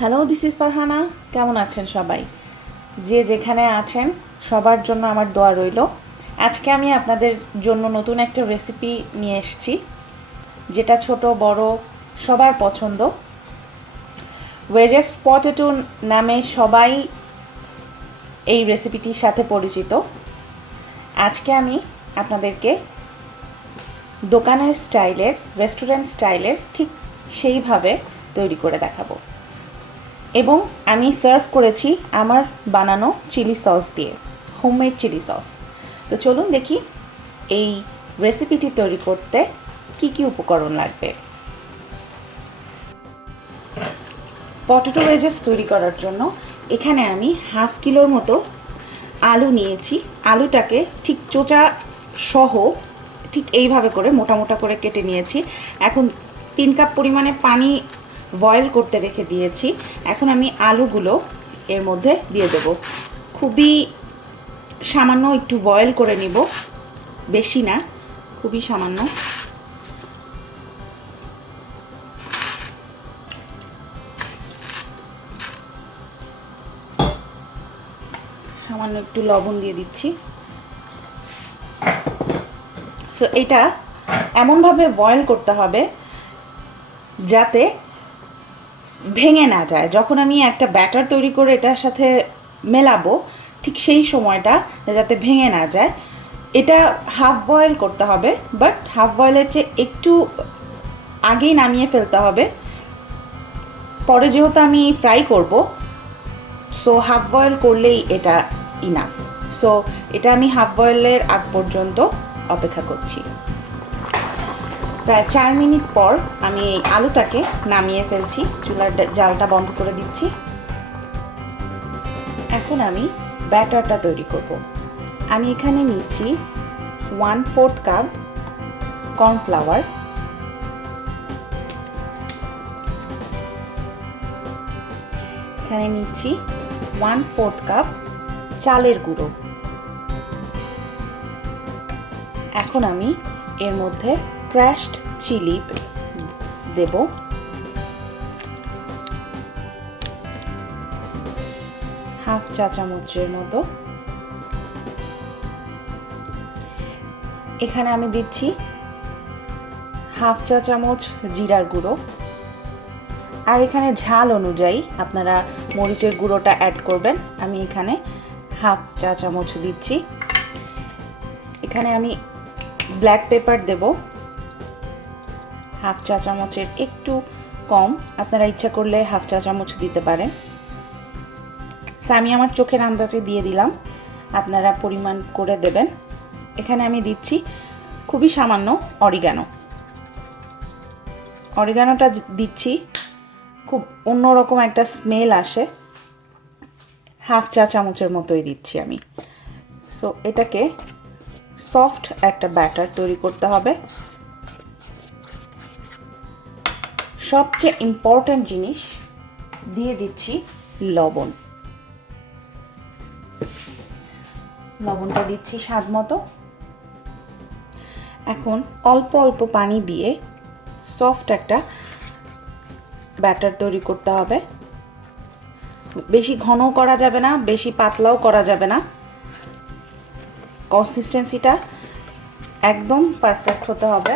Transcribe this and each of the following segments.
Hello this is Farhana কেমন আছেন সবাই? যে যেখানে আছেন, সবার জন্য আমার দোয়া রইল। আজকে আমি আপনাদের জন্য নতুন একটা রেসিপি নিয়ে এসেছি, যেটা ছোট, বড়, সবার পছন্দ। ওয়েজেস পটেটো নামে সবাই এই রেসিপিটির সাথে পরিচিত। আজকে আমি আপনাদেরকে দোকানের স্টাইলের রেস্টুরেন্ট স্টাইলের ঠিক সেইভাবে তৈরি করে দেখাবো। এবং আমি সার্ভ করেছি আমার বানানো চিলি সস দিয়ে, হোমমেড চিলি সস। তো চলুন দেখি এই রেসিপিটি তৈরি করতে কি কি উপকরণ লাগবে। পটেটো ওয়েজেস তৈরি করার জন্য এখানে আমি হাফ কিলোর মতো আলু নিয়েছি। আলুটাকে ঠিক চোচা সহ ঠিক এইভাবে করে মোটা মোটা করে কেটে নিয়েছি। এখন তিন কাপ পরিমাণে পানি বয়েল করতে রেখে দিয়েছি। এখন আমি আলুগুলো এর মধ্যে দিয়ে দেব। খুবই সামান্য একটু বয়েল করে নিব। বেশি না, খুবই সামান্য। সামান্য একটু লবণ দিয়ে দিচ্ছি। সো এটা এমনভাবে বয়েল করতে হবে যাতে ভেঙে না যায়। যখন আমি একটা ব্যাটার তৈরি করে এটার সাথে মেলাবো, ঠিক সেই সময়টা যাতে ভেঙে না যায়। এটা হাফ বয়েল করতে হবে বাট হাফ বয়েলের চেয়ে একটু আগেই নামিয়ে ফেলতে হবে। পরে যেহেতু আমি ফ্রাই করব সো হাফ বয়েল করলেই এটা ইনাফ সো এটা আমি হাফ বয়েলের আগ পর্যন্ত অপেক্ষা করছি। প্রায় চার মিনিট পর আমি এই আলুটাকে নামিয়ে ফেলছি, চুলার জালটা বন্ধ করে দিচ্ছি। এখন আমি ব্যাটারটা তৈরি করব। আমি এখানে নিচ্ছি ওয়ান ফোর্থ কাপ কর্নফ্লাওয়ার। এখানে নিচ্ছি ওয়ান ফোর্থ কাপ চালের গুঁড়ো। এখন আমি এর মধ্যে ক্র্যাশড চিলি দেব। হাফ চা চামচের মতো। এখানে আমি দিচ্ছি হাফ চা চামচ জিরার গুঁড়ো। আর এখানে ঝাল অনুযায়ী আপনারা মরিচের গুঁড়োটা অ্যাড করবেন। আমি এখানে হাফ চা চামচ দিচ্ছি। এখানে আমি ব্ল্যাক পেপার দেব। হাফ চা চামচের একটু কম। আপনারা ইচ্ছা করলে হাফ চা চামচ দিতে পারেন। আমি আমার চোখের আন্দাজে দিয়ে দিলাম। আপনারা পরিমাণ করে দেবেন। এখানে আমি দিচ্ছি খুবই সামান্য অরিগানো। অরিগানোটা দিচ্ছি। খুব অন্যরকম একটা স্মেল আসে। হাফ চা চামচের মতোই দিচ্ছি আমি। সো এটাকে সফট একটা ব্যাটার তৈরি করতে হবে। সবচেয়ে ইম্পর্ট্যান্ট জিনিস দিয়ে দিচ্ছি লবণ। লবণটা দিচ্ছি স্বাদ মতো। এখন অল্প অল্প পানি দিয়ে সফট একটা ব্যাটার তৈরি করতে হবে। বেশি ঘন করা যাবে না, বেশি পাতলাও করা যাবে না। কনসিস্টেন্সিটা একদম পারফেক্ট হতে হবে।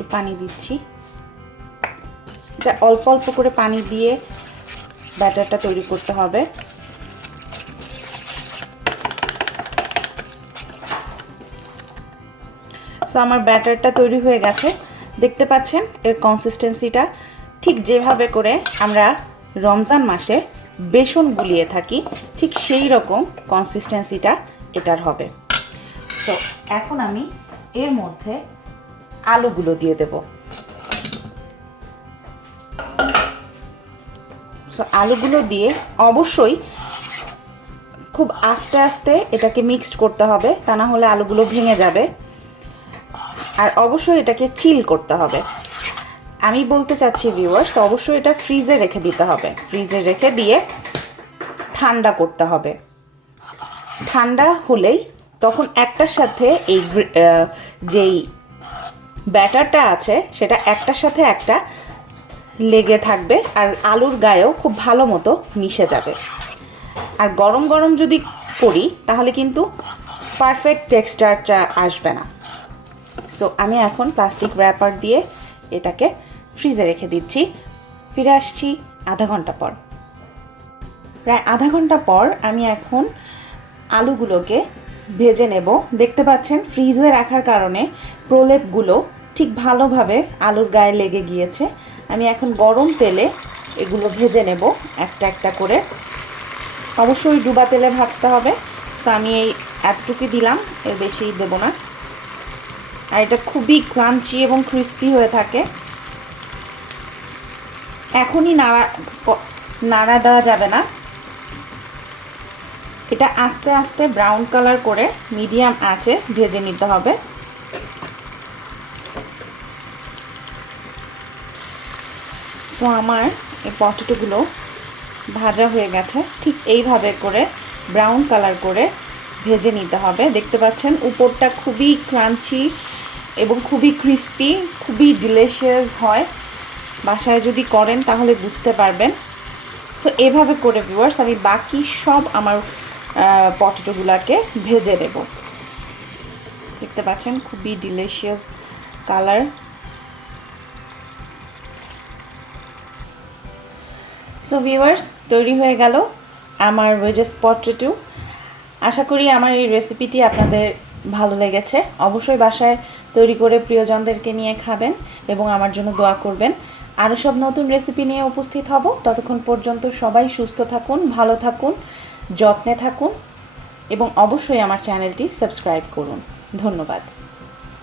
একটু পানি দিচ্ছি। যা অল্প অল্প করে পানি দিয়ে ব্যাটারটা তৈরি করতে হবে। সো আমার ব্যাটারটা তৈরি হয়ে গেছে। দেখতে পাচ্ছেন এর কনসিস্টেন্সিটা ঠিক যেভাবে করে আমরা রমজান মাসে বেসন গুলিয়ে থাকি, ঠিক সেই রকম কনসিস্টেন্সিটা এটার হবে। তো এখন আমি এর মধ্যে আলুগুলো দিয়ে দেব। সো আলুগুলো দিয়ে অবশ্যই খুব আস্তে আস্তে এটাকে মিক্সড করতে হবে, তা না হলে আলুগুলো ভেঙে যাবে। আর অবশ্যই এটাকে চিল করতে হবে। আমি বলতে চাচ্ছি ভিউয়ার্স অবশ্যই এটা ফ্রিজে রেখে দিতে হবে। ফ্রিজে রেখে দিয়ে ঠান্ডা করতে হবে। ঠান্ডা হলেই তখন একটার সাথে এই যেই ব্যাটারটা আছে, সেটা একটার সাথে একটা লেগে থাকবে আর আলুর গায়েও খুব ভালো মতো মিশে যাবে। আর গরম গরম যদি করি, তাহলে কিন্তু পারফেক্ট টেক্সচারটা আসবে না। সো আমি এখন প্লাস্টিক র্যাপার দিয়ে এটাকে ফ্রিজে রেখে দিচ্ছি। ফিরে আসছি আধা ঘণ্টা পর। প্রায় আধা ঘণ্টা পর আমি এখন আলুগুলোকে ভেজে নেব। দেখতে পাচ্ছেন ফ্রিজে রাখার কারণে প্রলেপগুলো ঠিক ভালোভাবে আলুর গায়ে লেগে গিয়েছে। আমি এখন গরম তেলে এগুলো ভেজে নেব একটা একটা করে। অবশ্যই ডুবা তেলে ভাজতে হবে। সো আমি এই এতটুকু দিলাম, এর বেশি দেবো না। আর এটা খুবই ক্রাঞ্চি এবং ক্রিস্পি হয়ে থাকে। এখনই নাড়া নাড়া দেওয়া যাবে না। এটা আস্তে আস্তে ব্রাউন কালার করে মিডিয়াম আঁচে ভেজে নিতে হবে। সো আমার এই পটেটোগুলো ভাজা হয়ে গেছে। ঠিক এইভাবে করে ব্রাউন কালার করে ভেজে নিতে হবে। দেখতে পাচ্ছেন উপরটা খুবই ক্রাঞ্চি এবং খুবই ক্রিস্পি খুবই ডিলিশিয়াস হয়। বাসায় যদি করেন তাহলে বুঝতে পারবেন। সো এভাবে করে ভিউয়ার্স আমি বাকি সব আমার পটেটোগুলোকে ভেজে দেব দেখতে পাচ্ছেন খুবই ডিলিশিয়াস কালার সো ভিউয়ার্স তৈরি হয়ে গেল আমার ওয়েজেস পটেটো আশা করি আমার এই রেসিপিটি আপনাদের ভালো লেগেছে। অবশ্যই বাসায় তৈরি করে প্রিয়জনদেরকে নিয়ে খাবেন এবং আমার জন্য দোয়া করবেন। আরও সব নতুন রেসিপি নিয়ে উপস্থিত হব। ততক্ষণ পর্যন্ত সবাই সুস্থ থাকুন, ভালো থাকুন, যত্নে থাকুন এবং অবশ্যই আমার চ্যানেলটি সাবস্ক্রাইব করুন। ধন্যবাদ।